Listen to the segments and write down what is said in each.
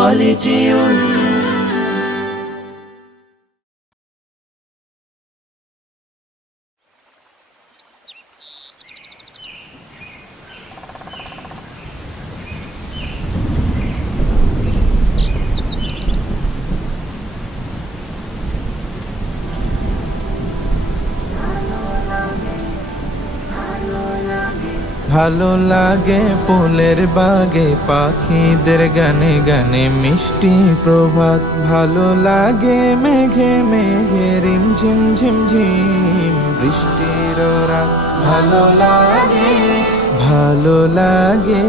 خالدون ভালো লাগে ফুলের বাগে পাখিদের গানে গানে মিষ্টি প্রভাত, ভালো লাগে মেঘে মেঘে রিমঝিম ঝিমঝিম বৃষ্টির রাত, ভালো লাগে ভালো লাগে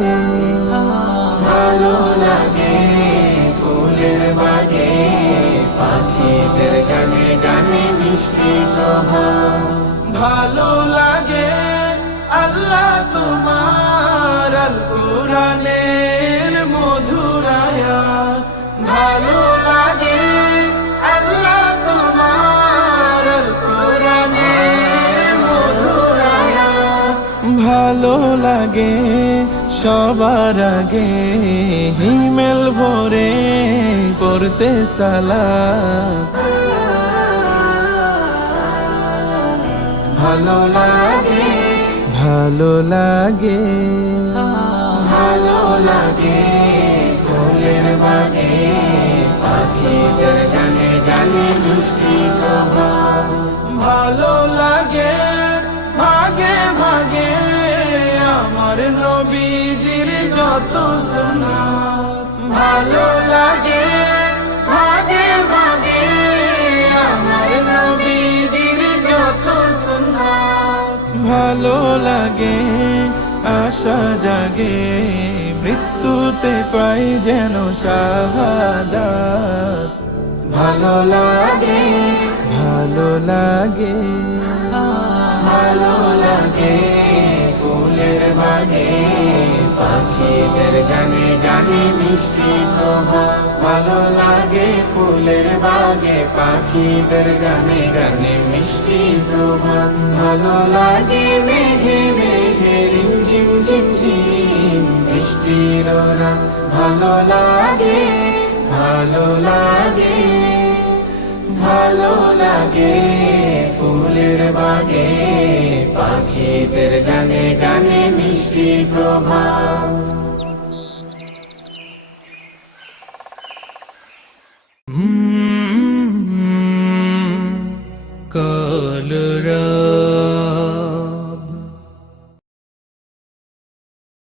ভালো লাগে ফুলের বাগে পাখিদের গানে গানে মিষ্টি প্রভাত, ভালো লাগে আল্লাহ তোমার আল কুরআনের মধুর আয়াত, ভালো লাগে আল্লাহ তোমার আল কুরআনের মধুর আয়াত, ভালো লাগে সবার আগে হিমেল ভরে পড়তে সালাত, ভালো লাগে ভালো লাগে ভালো লাগে ফুলের বাগে পাখিদের গানে গানে মিষ্টি প্রভাত, ভালো লাগে ভাগে ভাগে আমার নবীজির যত সুন্নাত, ভালো লাগে ভাগে ভাগে আমার নবীজির যত সুন্নাত, ভালো লাগে আশা জাগে মৃত্যুতে পাই যেন শাহাদাত, ভালো লাগে ভালো লাগে ভালো লাগে ফুলের বাগে পাখিদের গানে গানে মিষ্টি প্রভাত, ভালো লাগে ফুলের বাগে পাখিদের গানে গানে মিষ্টি প্রভাত, ভালো লাগে মেঘে মেঘে রিমঝিম ঝিমঝিম বৃষ্টির রাত, ভালো লাগে ভালো লাগে ভালো লাগে ফুলের বাগে পাখিদের গানে গানে মিষ্টি প্রভাত।